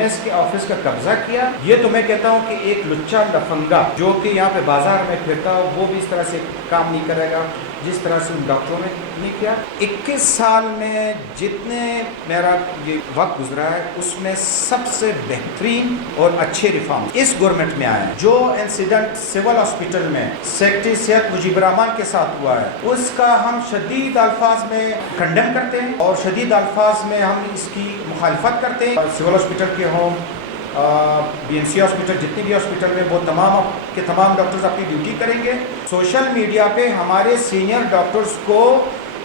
MS کے office کا قبضہ کیا. یہ تو میں کہتا ہوں کہ ایک لچا لفنگا جو کہ یہاں پہ بازار میں پھرتا ہو وہ بھی اس طرح سے کام نہیں کرے گا جس طرح سے ان ڈاکٹروں نے نہیں کیا. 21 سال میں جتنے میرا یہ وقت گزرا ہے اس میں سب سے بہترین اور اچھے ریفارم اس گورنمنٹ میں آئے ہیں. جو انسیڈنٹ سول ہاسپٹل میں سیکرٹری صحت مجیب الرحمان کے ساتھ ہوا ہے اس کا ہم شدید الفاظ میں کنڈم کرتے ہیں اور شدید الفاظ میں ہم اس کی مخالفت کرتے ہیں. سول ہاسپٹل کے ہوں BMC ہاسپٹل جتنے بھی ہاسپٹل میں وہ تمام کے تمام ڈاکٹرز اپنی ڈیوٹی کریں گے. سوشل میڈیا پہ ہمارے سینئر ڈاکٹرز کو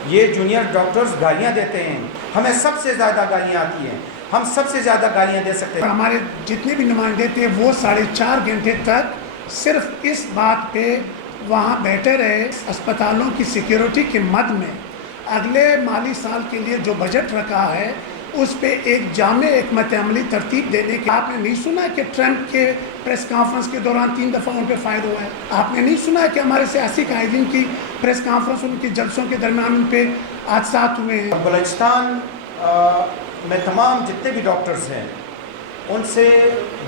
یہ جونیئر ڈاکٹرز گالیاں دیتے ہیں. ہمیں سب سے زیادہ گالیاں آتی ہیں, ہم سب سے زیادہ گالیاں دے سکتے ہیں. ہمارے جتنے بھی نمائندے تھے وہ 4.5 گھنٹے تک صرف اس بات پہ وہاں بیٹھے رہے اسپتالوں کی سیکیورٹی کے مد میں اگلے مالی سال کے لیے جو بجٹ رکھا ہے اس پہ ایک جامع حکمت عملی ترتیب دینے کے. آپ نے نہیں سنا کہ ٹرمپ کے پریس کانفرنس کے دوران 3 دفعہ ان پہ فائر ہوا ہے؟ آپ نے نہیں سنا کہ ہمارے سیاسی قائدین کی پریس کانفرنس ان کے جلسوں کے درمیان ان پہ حادثات ہوئے ہیں؟ بلوچستان میں تمام جتنے بھی ڈاکٹرز ہیں ان سے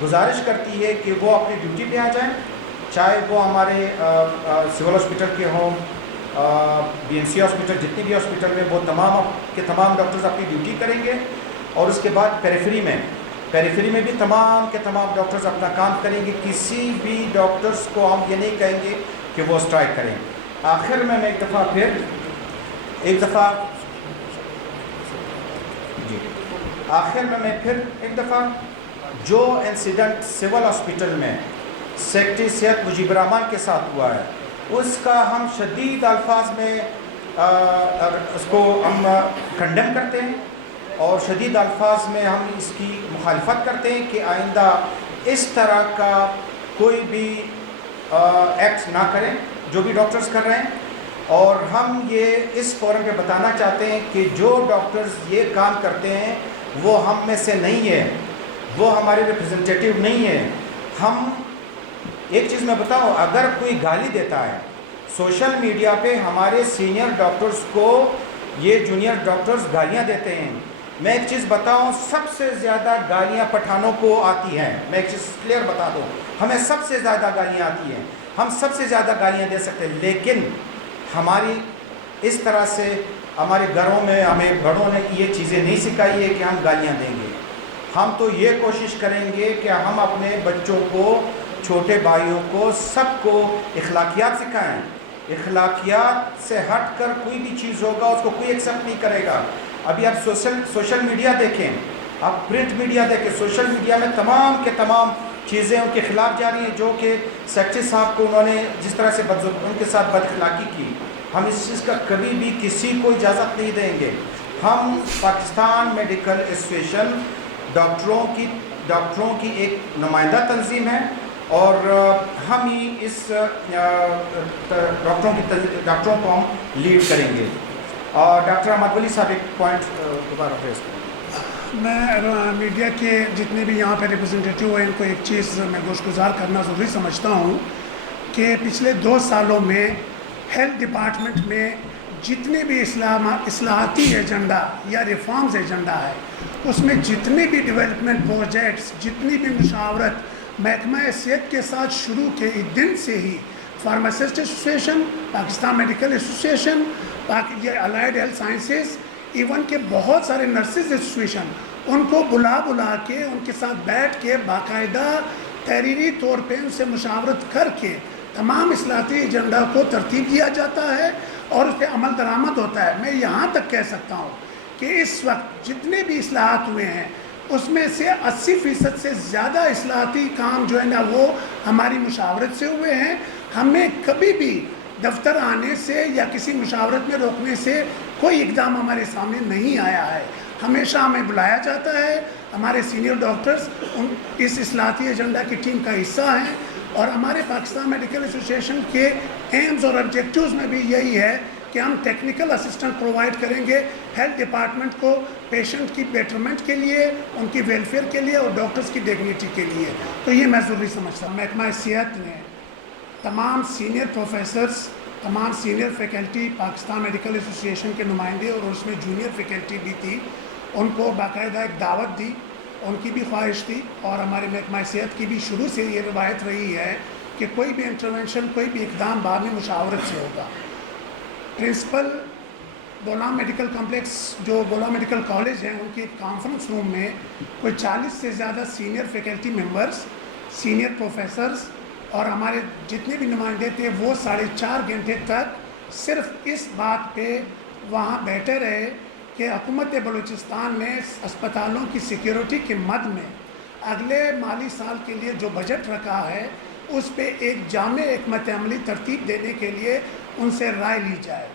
گزارش کرتی ہے کہ وہ اپنی ڈیوٹی پہ آ جائیں, چاہے وہ ہمارے سول ہاسپٹل کے ہوں BMC ہاسپٹل جتنے بھی ہاسپٹل میں وہ تمام کے تمام ڈاکٹرز اپنی ڈیوٹی کریں گے. اور اس کے بعد پیریفری میں بھی تمام کے تمام ڈاکٹرز اپنا کام کریں گے. کسی بھی ڈاکٹرز کو ہم یہ نہیں کہیں گے کہ وہ اسٹرائک کریں. آخر میں ایک دفعہ جو انسیڈنٹ سول ہاسپٹل میں سیکرٹری صحت مجیب الرحمان کے ساتھ ہوا ہے اس کا ہم شدید الفاظ میں اس کو ہم کنڈم کرتے ہیں اور شدید الفاظ میں ہم اس کی مخالفت کرتے ہیں کہ آئندہ اس طرح کا کوئی بھی ایکٹ نہ کریں جو بھی ڈاکٹرز کر رہے ہیں. اور ہم یہ اس فورم پہ بتانا چاہتے ہیں کہ جو ڈاکٹرز یہ کام کرتے ہیں وہ ہم میں سے نہیں ہے, وہ ہمارے ریپرزنٹیٹیو نہیں ہے. ہم ایک چیز میں بتاؤں, اگر کوئی گالی دیتا ہے سوشل میڈیا پہ ہمارے سینئر ڈاکٹرز کو یہ جونیئر ڈاکٹرز گالیاں دیتے ہیں. میں ایک چیز بتاؤں, سب سے زیادہ گالیاں پٹھانوں کو آتی ہیں. میں ایک چیز کلیئر بتا دوں, ہمیں سب سے زیادہ گالیاں آتی ہیں, ہم سب سے زیادہ گالیاں دے سکتے ہیں. لیکن ہماری اس طرح سے ہمارے گھروں میں ہمیں بڑوں نے یہ چیزیں نہیں سکھائی ہے کہ ہم گالیاں دیں گے. ہم تو یہ کوشش کریں گے کہ ہم اپنے بچوں کو, چھوٹے بھائیوں کو, سب کو اخلاقیات سکھائیں. اخلاقیات سے ہٹ کر کوئی بھی چیز ہوگا اس کو کوئی ایکسیپٹ نہیں کرے گا. ابھی آپ سوشل میڈیا دیکھیں, آپ پرنٹ میڈیا دیکھیں, سوشل میڈیا میں تمام کے تمام چیزیں ان کے خلاف جاری ہیں جو کہ سیکرٹری صاحب کو انہوں نے جس طرح سے ان کے ساتھ بد اخلاقی کی. ہم اس چیز کا کبھی بھی کسی کو اجازت نہیں دیں گے. ہم پاکستان میڈیکل ایسوسیشن ڈاکٹروں کی ایک نمائندہ تنظیم ہے اور ہم ہی اس ڈاکٹروں کو ہم لیڈ کریں گے. اور ڈاکٹر احمد ولی صاحب ایک پوائنٹ دوبارہ ریز کریں. میں میڈیا کے جتنے بھی یہاں پہ ریپرزنٹیٹیو ہیں ان کو ایک چیز میں گوشگزار کرنا ضروری سمجھتا ہوں کہ پچھلے 2 سالوں میں ہیلتھ ڈپارٹمنٹ میں جتنے بھی اصلاحاتی ایجنڈا یا ریفارمز ایجنڈا ہے اس میں جتنے بھی ڈیولپمنٹ پروجیکٹس, جتنی بھی مشاورت محکمہ صحت کے ساتھ شروع کے دن سے ہی pharmacist association, Pakistan medical association, یہ الائیڈ ہیلتھ سائنسز, ایون کہ بہت سارے نرسز ایسوسیشن, ان کو بلا کے ان کے ساتھ بیٹھ کے باقاعدہ تحریری طور پہ ان سے مشاورت کر کے تمام اصلاحاتی ایجنڈا کو ترتیب دیا جاتا ہے اور اس پہ عمل درآمد ہوتا ہے. میں یہاں تک کہہ سکتا ہوں کہ اس وقت جتنے بھی اصلاحات ہوئے ہیں اس میں سے 80% سے زیادہ اصلاحاتی کام جو ہے نا وہ ہماری مشاورت سے ہوئے ہیں. ہمیں کبھی بھی دفتر آنے سے یا کسی مشاورت میں روکنے سے کوئی اقدام ہمارے سامنے نہیں آیا ہے. ہمیشہ ہمیں بلایا جاتا ہے, ہمارے سینئر ڈاکٹرز اس اصلاحاتی ایجنڈا کی ٹیم کا حصہ ہیں اور ہمارے پاکستان میڈیکل ایسوسیشن کے ایمز اور آبجیکٹیوز میں بھی یہی ہے کہ ہم ٹیکنیکل اسسٹنٹ پرووائڈ کریں گے ہیلتھ ڈپارٹمنٹ کو پیشنٹ کی بیٹرمنٹ کے لیے, ان کی ویلفیئر کے لیے اور ڈاکٹرز کی ڈگنیٹی کے لیے. تو یہ میں ضروری سمجھتا ہوں. محکمہ صحت نے تمام سینئر پروفیسرز, تمام senior faculty, Pakistan medical association کے نمائندے اور اس میں جونیئر فیکلٹی بھی تھی, ان کو باقاعدہ ایک دعوت دی ان کی بھی خواہش تھی اور ہمارے محکمہ صحت کی بھی شروع سے یہ روایت رہی ہے کہ کوئی بھی انٹرونشن، کوئی بھی اقدام باہمی مشاورت سے ہوگا. پرنسپل غلام میڈیکل کمپلیکس جو غلام میڈیکل کالج ہیں، ان کے کانفرنس روم میں کوئی 40 سے زیادہ senior faculty members, senior professors اور ہمارے جتنے بھی نمائندے تھے وہ 4.5 گھنٹے تک صرف اس بات پہ وہاں بیٹھے رہے کہ حکومت بلوچستان نے اسپتالوں کی سیکیورٹی کے مد میں اگلے مالی سال کے لیے جو بجٹ رکھا ہے اس پہ ایک جامع حکمت عملی ترتیب دینے کے لیے ان سے رائے لی جائے.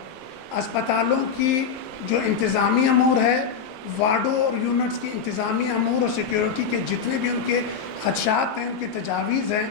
اسپتالوں کی جو انتظامی امور ہے، وارڈوں اور یونٹس کی انتظامی امور اور سیکیورٹی کے جتنے بھی ان کے خدشات ہیں، ان کے تجاویز ہیں،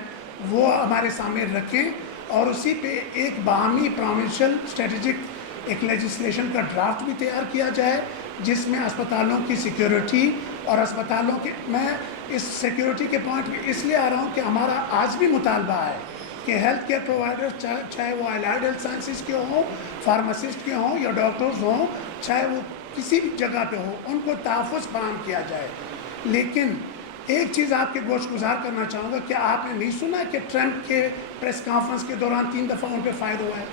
وہ ہمارے سامنے رکھیں اور اسی پہ ایک باہمی پروونشل اسٹریٹجک ایک لیجسلیشن کا ڈرافٹ بھی تیار کیا جائے جس میں اسپتالوں کی سیکیورٹی اور اسپتالوں کے، میں اس سیکیورٹی کے پوائنٹ پہ اس لیے آ رہا ہوں کہ ہمارا آج بھی مطالبہ ہے کہ ہیلتھ کیئر پرووائڈر چاہے وہ الائڈ ہیلتھ سائنسز کے ہوں، فارماسسٹ کے ہوں یا ڈاکٹرز ہوں، چاہے وہ کسی بھی جگہ پہ ہو، ان کو تحفظ فراہم کیا جائے. لیکن ایک چیز آپ کے گوش گزار کرنا چاہوں گا، کہ آپ نے نہیں سنا کہ ٹرمپ کے پریس کانفرنس کے دوران 3 دفعہ ان پہ فائر ہوا ہے؟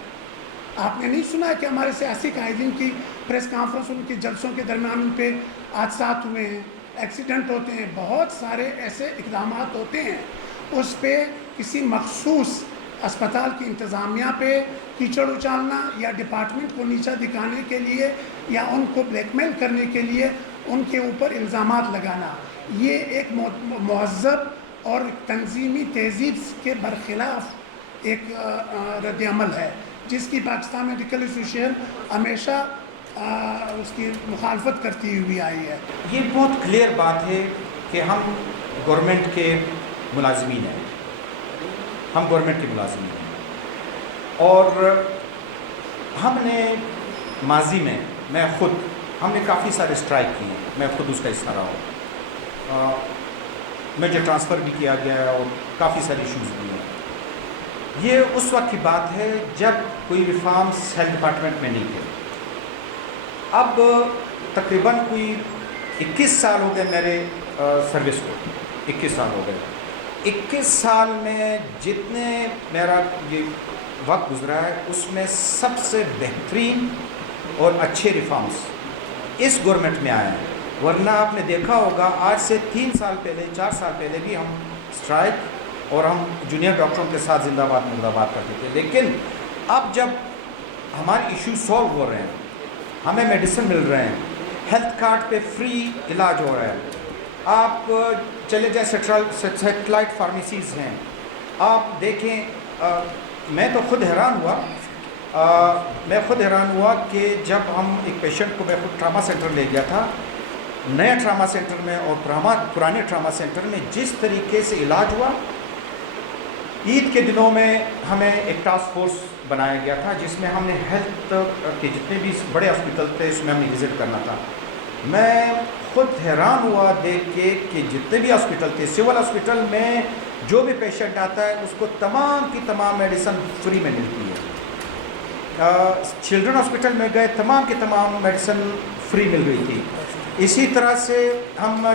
آپ نے نہیں سنا کہ ہمارے سیاسی قائدین کی پریس کانفرنس، ان کے جلسوں کے درمیان ان پہ حادثات ہوئے ہیں، ایکسیڈنٹ ہوتے ہیں، بہت سارے ایسے اقدامات ہوتے ہیں. اس پہ کسی مخصوص اسپتال کی انتظامیہ پہ کیچڑ اچالنا یا ڈپارٹمنٹ کو نیچا دکھانے کے لیے یا ان کو بلیک میل کرنے کے لیے ان کے اوپر الزامات لگانا، یہ ایک مہذب اور تنظیمی تہذیب کے برخلاف ایک رد عمل ہے جس کی پاکستان میڈیکل ایسوسیشن ہمیشہ اس کی مخالفت کرتی ہوئی آئی ہے. یہ بہت کلیئر بات ہے کہ ہم گورنمنٹ کے ملازمین ہیں، ہم گورنمنٹ کے ملازمین ہیں، اور ہم نے ماضی میں ہم نے کافی سارے اسٹرائک کیے ہیں، میں خود اس کا حصہ رہا ہوں، مجھے ٹرانسفر بھی کیا گیا ہے اور کافی سارے ایشوز بھی ہیں. یہ اس وقت کی بات ہے جب کوئی ریفارمز ہیلتھ ڈپارٹمنٹ میں نہیں تھے. اب تقریباً کوئی 21 سال ہو گئے میرے سروس کو، 21 سال ہو گئے. 21 سال میں جتنے میرا یہ وقت گزرا ہے اس میں سب سے بہترین اور اچھے ریفارمز اس گورنمنٹ میں آئے ہیں. ورنہ آپ نے دیکھا ہوگا آج سے 3 سال پہلے 4 سال پہلے بھی ہم اسٹرائک اور ہم جونیئر ڈاکٹروں کے ساتھ زندہ باد مرد آباد کرتے تھے. لیکن اب جب ہمارے ایشو سالو ہو رہے ہیں، ہمیں میڈیسن مل رہے ہیں، ہیلتھ کارڈ پہ فری علاج ہو رہا ہے، آپ چلے جائیں سیٹلائٹ فارمیسیز ہیں، آپ دیکھیں. میں تو خود حیران ہوا کہ جب ہم ایک پیشنٹ کو، میں خود ٹراما سینٹر لے گیا تھا، نیا ٹراما سینٹر میں اور پرانے ٹراما سینٹر میں جس طریقے سے علاج ہوا. عید کے دنوں میں ہمیں ایک ٹاسک فورس بنایا گیا تھا جس میں ہم نے ہیلتھ کے جتنے بھی بڑے ہاسپٹل تھے اس میں ہم نے وزٹ کرنا تھا. میں خود حیران ہوا دیکھ کے کہ جتنے بھی ہاسپٹل تھے، سول ہاسپٹل میں جو بھی پیشنٹ آتا ہے اس کو تمام کی تمام میڈیسن فری میں ملتی ہے. چلڈرن ہاسپٹل میں گئے، تمام کی تمام میڈیسن فری مل رہی تھی. اسی طرح سے ہم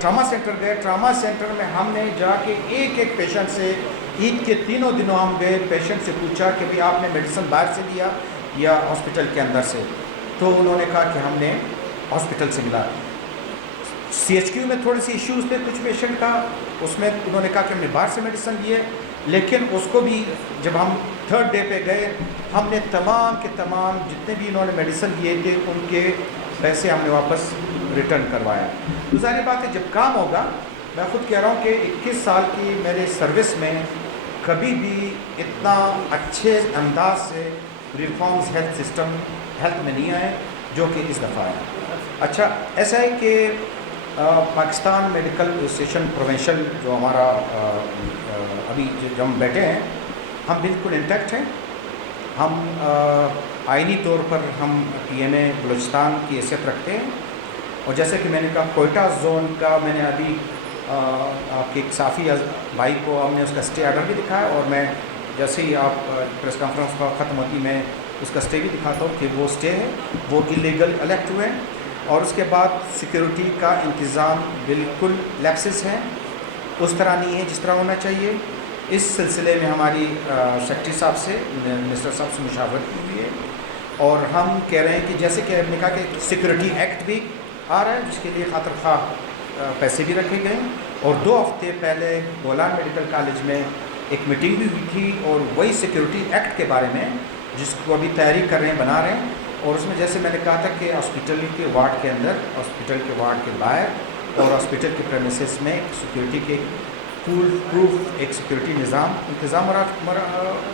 ٹراما سینٹر گئے، ٹراما سینٹر میں ہم نے جا کے ایک ایک پیشنٹ سے، عید کے 3 دنوں ہم گئے، پیشنٹ سے پوچھا کہ بھئی آپ نے میڈیسن باہر سے لیا یا ہاسپٹل کے اندر سے؟ تو انہوں نے کہا کہ ہم نے ہاسپٹل سے ملا. سی ایچ کیو میں تھوڑے سے ایشوز تھے کچھ پیشنٹ کا، اس میں انہوں نے کہا کہ ہم نے باہر سے میڈیسن لیے، لیکن اس کو بھی جب ہم 3rd ڈے پہ گئے ہم نے تمام کے تمام جتنے بھی انہوں نے میڈیسن لیے تھے ان کے پیسے ہم نے واپس ریٹرن کروایا. تو ظاہر بات ہے جب کام ہوگا، میں خود کہہ رہا ہوں کہ 21 سال کی میرے سروس میں کبھی بھی اتنا اچھے انداز سے ریفارمز ہیلتھ سسٹم ہیلتھ میں نہیں آئے جو کہ اس دفعہ ہے. اچھا ایسا ہے کہ پاکستان میڈیکل ایسوسیشن پروونشل جو ہمارا ابھی جو ہم بیٹھے ہیں، ہم بالکل انٹیکٹ ہیں. ہم آئینی طور پر ہم پی ایم اے بلوچستان کی حیثیت رکھتے ہیں، اور جیسے کہ میں نے کہا کوئٹہ زون کا میں نے ابھی آپ کے ایک صحافی بھائی کو ہم نے اس کا اسٹے آرڈر بھی دکھایا، اور میں جیسے ہی آپ پریس کانفرنس کا ختم ہوتی میں اس کا اسٹے بھی دکھاتا ہوں کہ وہ اسٹے ہے، وہ انلیگل الیکٹ ہوئے ہیں. اور اس کے بعد سیکیورٹی کا انتظام بالکل لیپسز ہیں، اس طرح نہیں ہے جس طرح ہونا چاہیے۔ اس سلسلے میں ہماری سیکرٹری صاحب سے، منسٹر صاحب سے مشاورت کی ہوئی ہے، اور ہم کہہ رہے ہیں کہ جیسے کہ ہم نے کہا کہ سیکیورٹی ایکٹ بھی آ رہا ہے جس کے لیے خاطر خواہ پیسے بھی رکھے گئے، اور 2 ہفتے پہلے بولان میڈیکل کالج میں ایک میٹنگ بھی ہوئی تھی، اور وہی سیکیورٹی ایکٹ کے بارے میں جس کو ابھی تیاری کر رہے ہیں، بنا رہے ہیں، اور اس میں جیسے میں نے کہا تھا کہ ہاسپٹل کے وارڈ کے اندر، ہاسپٹل کے وارڈ کے باہر اور ہاسپٹل کے پریمیسز میں سیکیورٹی کے فول پروف ایک سیکیورٹی انتظام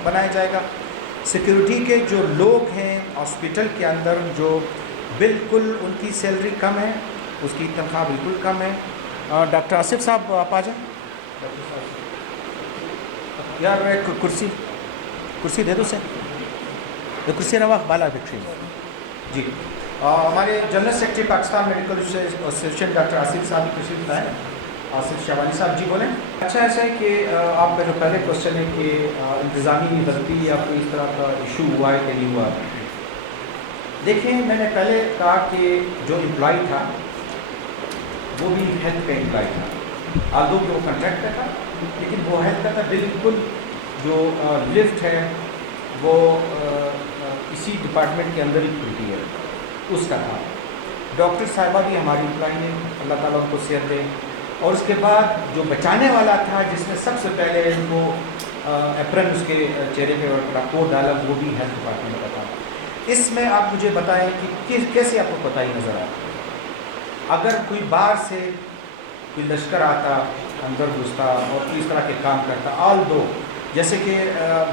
بنایا جائے گا۔ سیکیورٹی کے جو لوگ ہیں ہاسپٹل کے اندر، جو بالکل ان کی سیلری کم ہے، اس کی تنخواہ بالکل کم ہے۔ ڈاکٹر آصف صاحب آپ آ جائیں یار، ایک کرسی دے دو سے، کرسی روا بالا وکٹری جی۔ ہمارے general secretary Pakistan medical association doctor Asif صاحب تشریف لائیں۔ آصف شہبانی صاحب جی بولیں۔ اچھا، ایسا ہے کہ آپ کا جو پہلے کوشچن ہے کہ انتظامی غلطی یا کوئی اس طرح کا ایشو ہوا ہے کہ نہیں ہوا، دیکھیں میں نے پہلے کہا کہ جو امپلائی تھا وہ بھی ہیلتھ کا امپلائی تھا، آلدو کہ وہ کنٹریکٹ کا تھا، لیکن وہ ہیلتھ کا تھا۔ بالکل جو لفٹ ہے وہ اسی ڈپارٹمنٹ کے اندر ہی کھلتی ہے، اس کا تھا۔ ڈاکٹر صاحبہ بھی ہماری امپلائی ہیں، اللہ تعالیٰ ان کو صحت دے۔ اور اس کے بعد جو بچانے والا تھا، جس نے سب سے پہلے ان کو اپرن اس کے چہرے پہ اور کوٹ ڈالا، وہ بھی ہیلتھ ڈپارٹمنٹ کا تھا۔ اس میں آپ مجھے بتائیں کہ کیسے آپ کو پتہ ہی نظر آتا، اگر کوئی باہر سے کوئی لشکر آتا، اندر گھستا اور اس طرح کے کام کرتا، آل دو جیسے کہ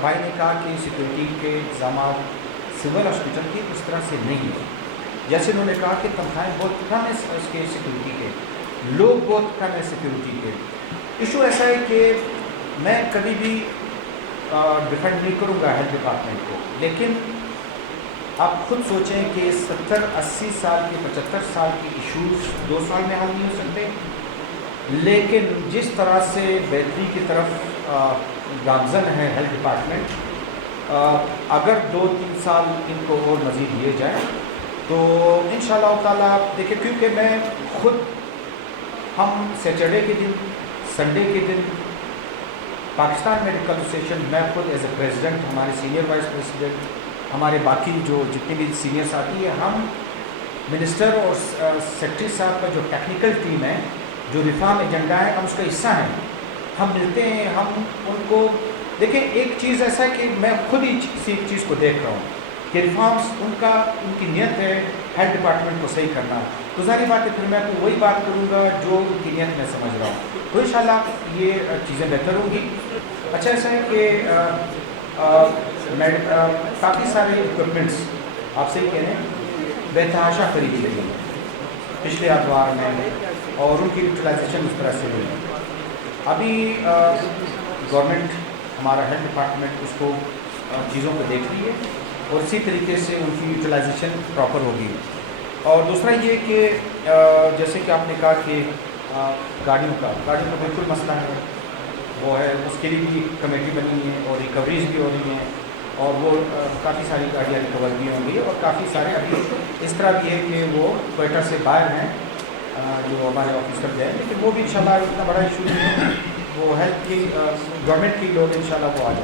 بھائی نے کہا کہ سیکورٹی کے انتظامات سول ہاسپٹل کے اس طرح سے نہیں ہے، جیسے انہوں نے کہا کہ تنخواہیں بہت کم ہیں اس کے سیکورٹی کے، لوگ بہت کم ہیں سیکورٹی کے۔ ایشو ایسا ہے کہ میں کبھی بھی ڈیفینڈ نہیں کروں گا ہیلتھ ڈپارٹمنٹ کو، لیکن آپ خود سوچیں کہ 70-80 سال کے 75 سال کے ایشوز 2 سال میں حل نہیں ہو سکتے، لیکن جس طرح سے بہتری کی طرف گامزن ہے ہیلتھ ڈپارٹمنٹ، اگر 2-3 سال ان کو اور مزید دیے جائیں تو انشاءاللہ تعالیٰ دیکھیں، کیونکہ میں خود، ہم سیٹرڈے کے دن، سنڈے کے دن پاکستان میڈیکل ایسوسیشن، میں خود ایز اے پریزیڈنٹ، ہمارے سینئر وائس پریزیڈنٹ، ہمارے باقی جو جتنے بھی سینئر ساتھی ہیں، ہم منسٹر اور سیکرٹری صاحب کا جو ٹیکنیکل ٹیم ہے، جو ریفارم ایجنڈا ہے، ہم اس کا حصہ ہیں، ہم ملتے ہیں، ہم ان کو دیکھیں۔ ایک چیز ایسا ہے کہ میں خود ہی ایک چیز کو دیکھ رہا ہوں کہ ریفارمس ان کی نیت ہے ہیلتھ ڈپارٹمنٹ کو صحیح کرنا، تو ظاہری بات ہے پھر میں وہی بات کروں گا جو ان کی نیت میں سمجھ رہا ہوں، تو انشاءاللہ یہ چیزیں بہتر ہوں گی۔ اچھا، ایسا ہے کہ کافی سارے اکوپمنٹس آپ سے ہی کہہ رہے ہیں بے تحاشا خریدی گئی ہیں پچھلے ادوار میں، اور ان کی یوٹیلائزیشن اس طرح سے ہوئی ہے۔ ابھی گورنمنٹ، ہمارا ہیلتھ ڈپارٹمنٹ اس کو چیزوں کو دیکھ رہی ہے اور اسی طریقے سے ان کی یوٹیلائزیشن پراپر ہوگی۔ اور دوسرا یہ کہ جیسے کہ آپ نے کہا کہ گاڑیوں کا بالکل مسئلہ ہے، وہ ہے، اس کے لیے بھی کمیٹی بنی ہے اور ریکوریز بھی ہو رہی ہیں، اور وہ کافی ساری گاڑیاں ریکور بھی ہوں گی، اور کافی سارے ابھی اس طرح بھی ہے کہ وہ کوئٹہ سے باہر ہیں جو ہمارے آفیسر ہیں، لیکن وہ بھی انشاءاللہ اتنا بڑا ایشو نہیں ہے، وہ ہیلتھ کی گورنمنٹ کی لوگ انشاءاللہ وہ آ جائیں۔